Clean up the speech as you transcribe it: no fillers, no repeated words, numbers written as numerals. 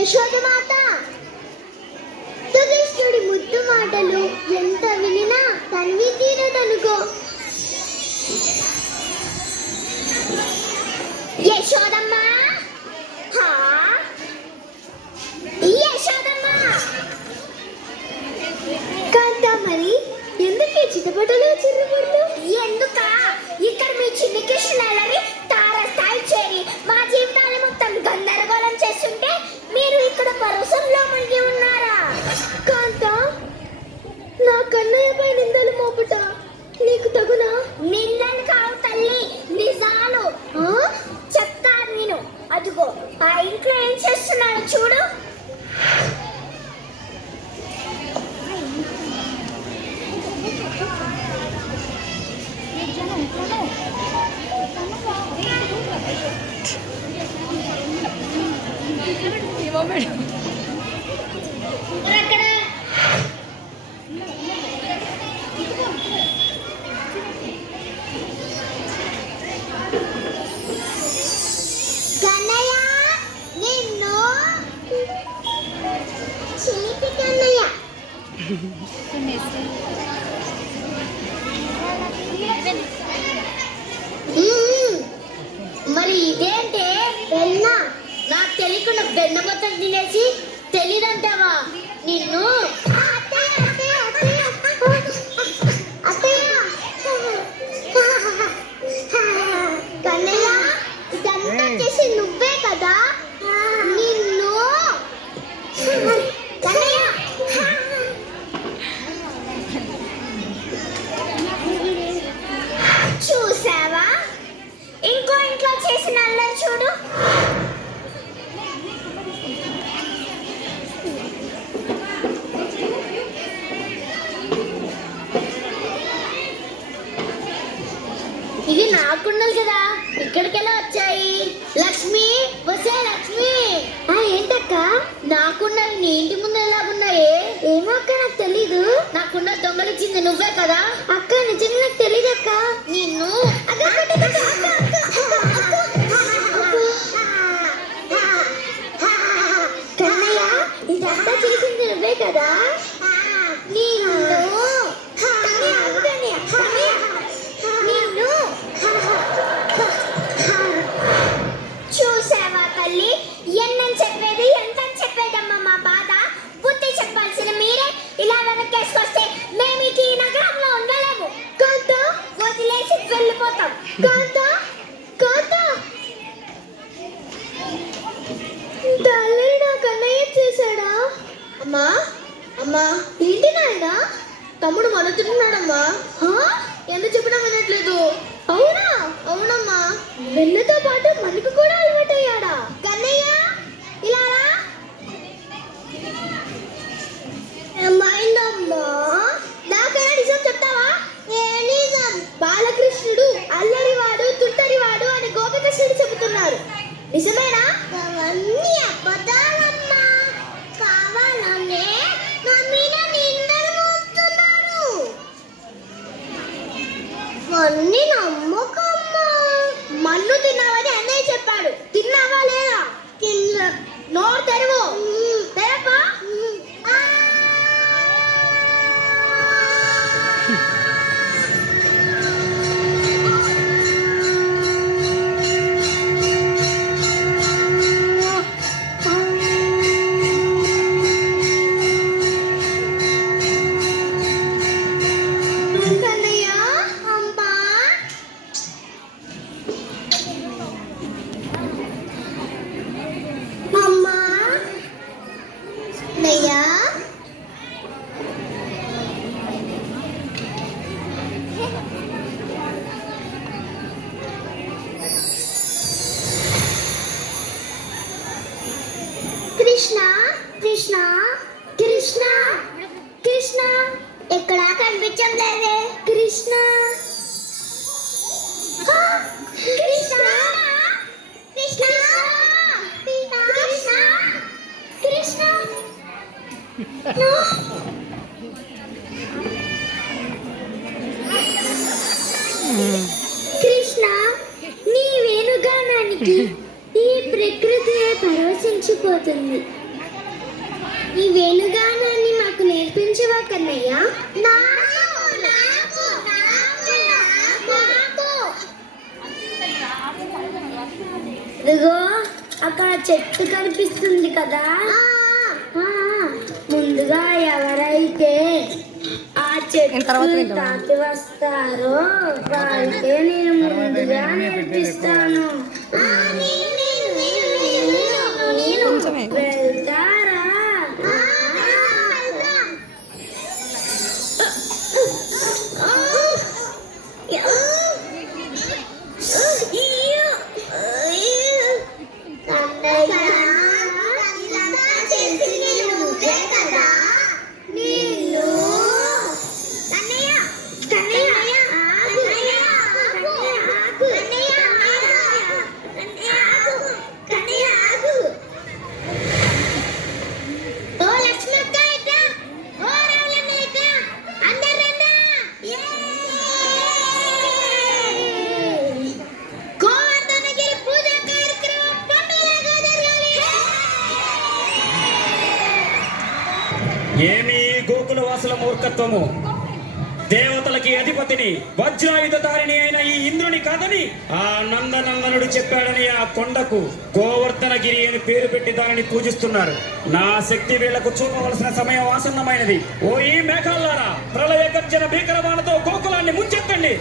యశోదమాత కృష్ణుడి ముద్దు మాటలు ఎంత వినినా తన్వి తీరదనుకో. యశోదమ్మ, యశోదమ్మ. కాంతా, మరి ఎందుకు చిటపటలు చిరుబుర్లు? ఎందుక ఇక్కడ మీ చిన్న కృష్ణులని తారస్థాయి చేరి మా జీవితాలు మొత్తం గందరగోళం చేస్తుంటే మీరు ఇక్కడ పరవశంలో మునిగి ఉన్నారా? కాంతా, నా కన్నయ్యపై నిందలు మోపుట నీకు తగునా? నిందలు కావు తల్లి, నిజాలు చెప్తాను నేను. అదిగో ఆ ఇంట్లో ఏం చేస్తున్నాను చూడు. కన్నయ్య, నిన్ను చిలిపి కన్నయ్య. మరి ఇదేంటే వెన్న? నాకు తెలియకుండా వెన్న మొత్తం తినేసి తెలీదంటావా నిన్ను? కన్నయ్య, ఇదంతా చేసి నువ్వే కదా? నిన్ను కన్నయ్య. చూసావా, ఇంకో ఇంట్లో చేసిన అల్లరి చూడు. ఇది నాకున్నది కదా, ఇక్కడికెలా వచ్చాయి? లక్ష్మి, వసే లక్ష్మి. ఏంటక్క? నాకున్నది నీ ఇంటి ముందు ఎలాగున్నాయే? ఏమో అక్క, నాకు తెలీదు. నాకున్న దొంగలిచ్చింది నువ్వే కదా? అక్క, నిజంగా నాకు తెలీదు అక్క. నిన్ను కన్నయ్య, ఇదంతా చేసింది నువ్వే కదా? నిన్ను చూసావా తల్లి, ఎన్నని చెప్పేది, ఎంతని చెప్పేదమ్మా మా బాధ. బుద్ధి చెప్పాల్సిన మీరే ఇలా వెనకేసుకొస్తే మేము ఈ నగరంలో ఉండలేము. కాంత, వదిలేసి వెళ్ళిపోతాం. కాంత, కాంత. తల్లి, నా కన్నయ్య చేశాడా? అమ్మా, అమ్మా. ఏంటి నాయనా? తమ్ముడు మనతున్నాడమ్మా. ఎందుకు చెప్పినా వినట్లేదు. అవునా? అవునమ్మా. వెన్నతో పాటు మనకు కూడా అలవాటయ్యాడా? కన్నయ్య, ఇలా రా. ఏమైందమ్మా? నాకైనా నిజం చెప్తావా? ఏ నిజం? బాలకృష్ణుడు అల్లరివాడు, తుంటరివాడు అని గోపికృష్ణుడు చెబుతున్నారు. నిజమేనా? అవన్నీ అబద్ధాలమ్మా. కావాలనే నా మీద నిందలు మోస్తున్నారు. అన్ని నమ్మకమ్మా. మన్ను తిన్నావని అన్నయ్య చెప్పాడు. తిన్నావా లేదా? తిన్నా. నోరు తెరువు. తెరపా. కృష్ణ, కృష్ణ, కృష్ణ, కృష్ణ. ఎక్కడా కనిపించలేదే కృష్ణ. కృష్ణ, కృష్ణ, కృష్ణ, కృష్ణ. కృష్ణ, నీ వేణుగానానికి ఈ ప్రకృతి పరవశించిపోతుంది. ఈ వేణుగానాన్ని మాకు నేర్పించవా కన్నయ్య? ఇదిగో అక్కడ చెట్టు కనిపిస్తుంది కదా, ముందుగా ఎవరైతే ఆ చెట్టు తాకి వస్తారో వాళ్ళకే నేను ముందుగా నేర్పిస్తాను. వెళ్తారా? ఏమి గోకుల వాసుల మూర్ఖత్వము! దేవతలకి అధిపతిని వజ్రాయుధారిణి అయిన ఈ ఇంద్రుని కాదని ఆ నందనందనుడు చెప్పాడని ఆ కొండకు గోవర్ధనగిరి అని పేరు పెట్టి దానిని పూజిస్తున్నారు. నా శక్తి వీళ్లకు చూపవలసిన సమయం ఆసన్నమైనది. ఓ ఈ మేఘాలారా, ప్రళయ గర్జన భీకరవాణతో గోకులాన్ని ముంచెత్తండి.